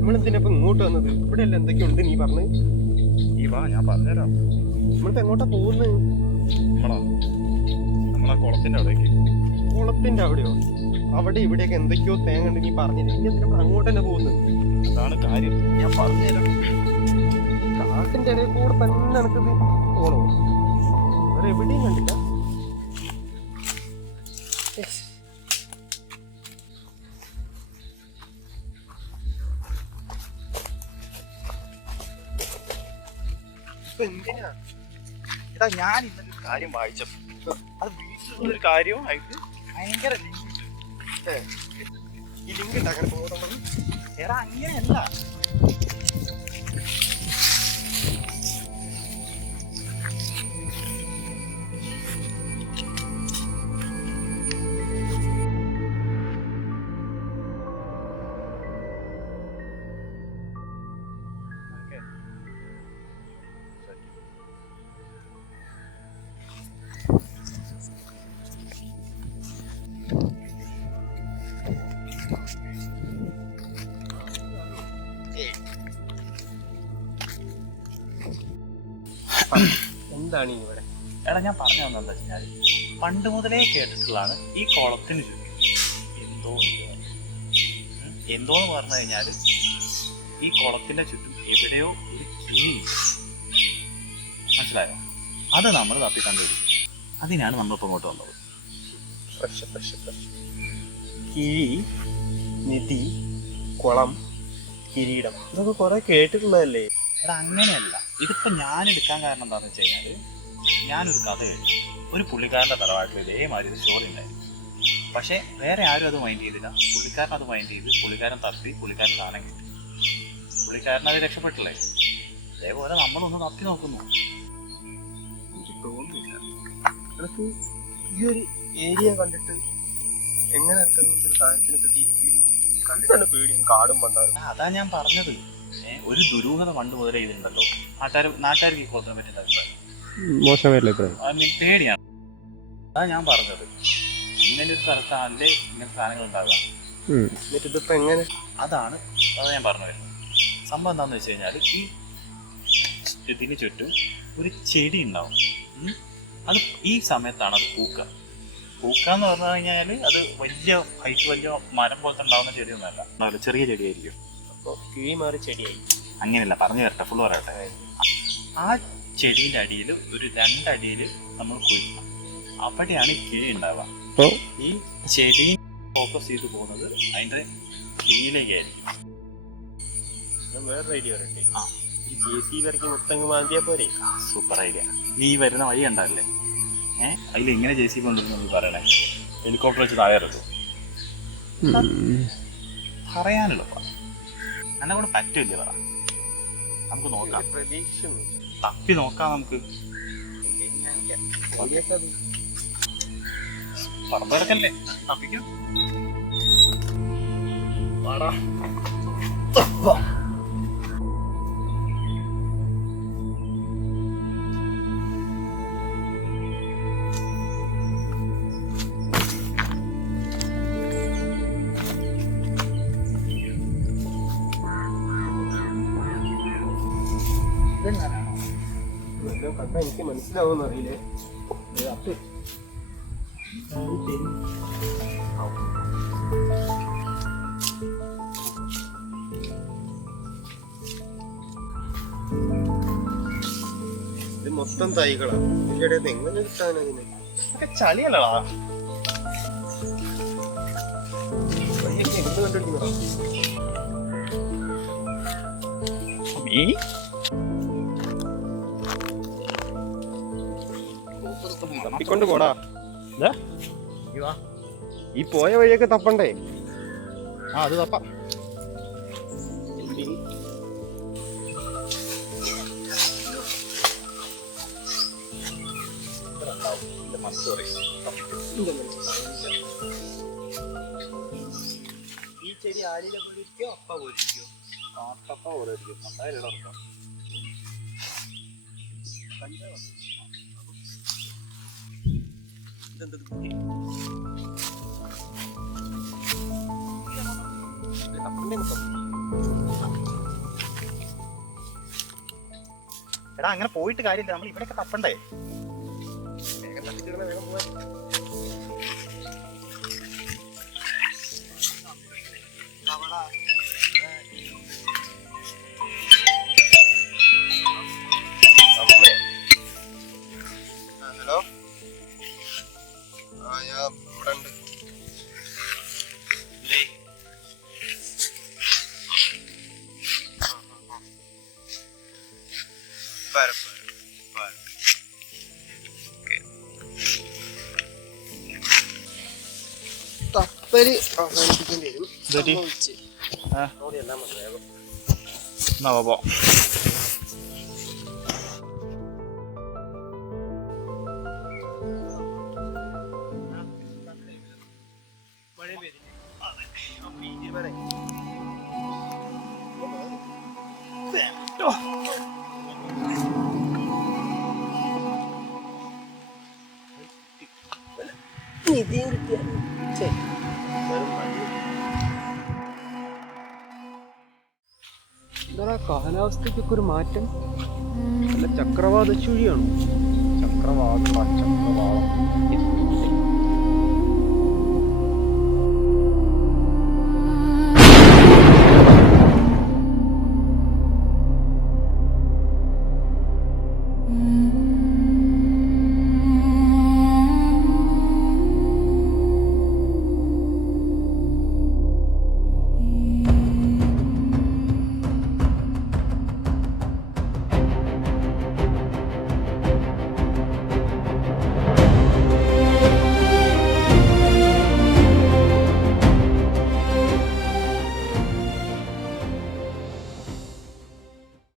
നമ്മളെന്തിനാ ഇങ്ങോട്ട് വന്നത്? ഇവിടെ അല്ല എന്തൊക്കെയുണ്ട് നീ പറഞ്ഞ്? ഈ വാ, ഞാൻ പറഞ്ഞുതരാം. നമ്മളിപ്പോ എങ്ങോട്ടാ പോകുന്നത്? നമ്മളാ കുളത്തിന്റെ അവിടേക്ക്. കുളത്തിന്റെ അവിടെയോ? അവിടെ ഇവിടെയൊക്കെ എന്തൊക്കെയോ തേങ്ങണ്ട് നീ പറഞ്ഞില്ല. ഇനി എന്തിനാ നമ്മൾ അങ്ങോട്ട് തന്നെ പോകുന്നത്? അതാണ് കാര്യം, ഞാൻ പറഞ്ഞുതരാം. കാട്ടിന്റെ ഇടയിൽ കൂടെ തന്നെ എനിക്കിത് പോണോ? വേറെ എവിടെയും കണ്ടില്ല. എന്തിനാ? എടാ, ഞാൻ ഇന്നലെ ഒരു കാര്യം വായിച്ചപ്പോ അത് വീട്ടിലുള്ളൊരു കാര്യവുമായിട്ട് ഭയങ്കര ലിങ്ക്. ഈ ലിങ്ക് ഉണ്ടാക്കാൻ പോകുന്നത്? എടാ, അങ്ങനെയല്ല. എന്താണ് ഇവിടെ? എടാ, ഞാൻ പറഞ്ഞു തന്നെന്താ വെച്ചാൽ പണ്ട് മുതലേ കേട്ടിട്ടുള്ളതാണ് ഈ കുളത്തിന് ചുറ്റും എന്തോന്ന് പറഞ്ഞു കഴിഞ്ഞാൽ ഈ കുളത്തിന്റെ ചുറ്റും എവിടെയോ ഒരു കിളിയുണ്ട്. മനസ്സിലായോ? അത് നമ്മൾ തപ്പി കണ്ടുപിടിക്കും. അതിനാണ് നമ്മളിപ്പോൾ ഇങ്ങോട്ട് വന്നത്. കിഴി, നിധി, കുളം, കിരീടം, ഇതൊക്കെ കുറെ കേട്ടിട്ടുള്ളതല്ലേ? എടാ, അങ്ങനെയല്ല. ഇതിപ്പോ ഞാൻ എടുക്കാൻ കാരണം എന്താണെന്ന് വെച്ച് കഴിഞ്ഞാൽ ഞാനൊരു കഥ എഴുതി. ഒരു പുള്ളിക്കാരൻ്റെ തറവാട്ടിൽ ഇതേമാതിരി ഒരു സ്റ്റോറി ഉണ്ടായിരുന്നു. പക്ഷേ വേറെ ആരും അത് മൈൻഡ് ചെയ്തില്ല. പുള്ളിക്കാരൻ അത് മൈൻഡ് ചെയ്ത് പുള്ളിക്കാരൻ തപ്പി പുള്ളിക്കാരൻ സാധനം കിട്ടി. പുള്ളിക്കാരൻ അത് രക്ഷപ്പെട്ടില്ലേ? അതേപോലെ നമ്മളൊന്ന് തപ്പി നോക്കുന്നു. എനിക്ക് തോന്നുന്നില്ല. എനിക്ക് ഈ ഒരു ഏരിയ കണ്ടിട്ട് എങ്ങനെ എനിക്ക് അങ്ങനത്തെ ഒരു സാധനത്തിനെ പറ്റി കണ്ടിട്ടാണ് പേടിയാണ്. കാടും പണ്ടാണ്. അതാ ഞാൻ പറഞ്ഞത്. ഒരു ദുരൂഹത പണ്ട് മുതലേ ഇതുണ്ടല്ലോ. നാട്ടുകാർക്ക് ഈ കുളത്തിനെ പറ്റി അഭിപ്രായം മോശമല്ലേ? പേടിയാണ്. അതാ ഞാൻ പറഞ്ഞത്. ഇങ്ങനെ ഒരു സ്ഥലത്താണല്ലേ ഇങ്ങനത്തെ സാധനങ്ങൾ ഉണ്ടാകുക. എന്നിട്ട് ഇതിപ്പോ എങ്ങനെ? അതാണ് ഞാൻ പറഞ്ഞു വരുന്നത്. സംഭവം എന്താണെന്ന് വെച്ച് കഴിഞ്ഞാൽ ഈ ഇതിന് ചുറ്റും ഒരു ചെടി ഉണ്ടാവും. അത് ഈ സമയത്താണ് അത് പൂക്കുക. പൂക്കാന്ന് പറഞ്ഞു കഴിഞ്ഞാൽ അത് വലിയ ഹൈറ്റ്, വലിയ മരം പോലത്തെ ഉണ്ടാവുന്ന ചെടിയൊന്നുമല്ല. ചെറിയ ചെടിയായിരിക്കും. അപ്പോൾ കിഴി മാറി ചെടിയായി. അങ്ങനെയല്ല, പറഞ്ഞു തരട്ടെ, ഫുള്ള് പറയട്ടെ. ആ ചെടീൻ്റെ അടിയിൽ ഒരു 2 അടിയിൽ നമ്മൾ കുഴിക്കണം. അവിടെയാണ് ഈ കിഴി ഉണ്ടാവുക. അപ്പോൾ ഈ ചെടി ഫോക്കസ് ചെയ്ത് പോകുന്നത് അതിൻ്റെ കിഴിയിലേക്കായിരിക്കും. വേറൊരു ഐഡിയ പറയട്ടെ. ഈ JCB ഇറക്കി മുത്തങ്ങ് മാന്തിയാ പോരെ? Super idea. നീ വരുന്ന വഴി ഉണ്ടല്ലേ? അതിൽ എങ്ങനെ JCB ഉണ്ടെന്ന് പറയണേ. ഹെലികോപ്റ്റർ വെച്ച് താഴെ ഇറക്കും. പറയാനുള്ള എന്നെ കൂടെ പറ്റില്ലേ? പറ, നമുക്ക് നോക്കാം. പ്രതീക്ഷ തപ്പി നോക്കാം. നമുക്ക് പറമ്പെടുക്കല്ലേ, തപ്പിക്കും. കണ്ടാ എനിക്ക് മനസ്സിലാവുമെന്ന് അറിയില്ലേ? ഇത് മൊത്തം തൈകളാണ്. ഇതിന്റെ ഇടയിൽ എങ്ങനെ കിട്ടാൻ? അതിന് ചളിയല്ലടാ. എന്ത് കണ്ടിരിക്കുന്നു? തപ്പിക്കൊണ്ട് പോടാ. ഈ പോയ വഴിയൊക്കെ തപ്പണ്ടേ? ആ അത് തപ്പാം. ഈ ചെടി ആലില പോലെ ഇരിക്കോ അപ്പ പോലെ ഇരിക്കോ? കാട്ടപ്പ പോലെ ഇരിക്കും. എന്തായാലും ഇടർക്കാം. ഇതെന്തത് കൂടി തപ്പണ്ടേ മൊത്തം? എടാ അങ്ങനെ പോയിട്ട് കാര്യമില്ല, നമ്മൾ ഇവിടെയൊക്കെ തപ്പണ്ടേ? വേഗം തട്ടിച്ചിടണ, വേഗം പോവാൻ. ഹലോ, ഞാൻ ഇവിടെ ഉണ്ട്. തപ്പല് അവസാനിപ്പിക്കേണ്ടി വരും. എല്ലാം വേഗം മഴ പെയ്തില്ലേ? എന്താ കാലാവസ്ഥയ്ക്കൊക്കെ ഒരു മാറ്റം? നല്ല ചക്രവാത ചുഴിയാണോ? ചക്രവാതം.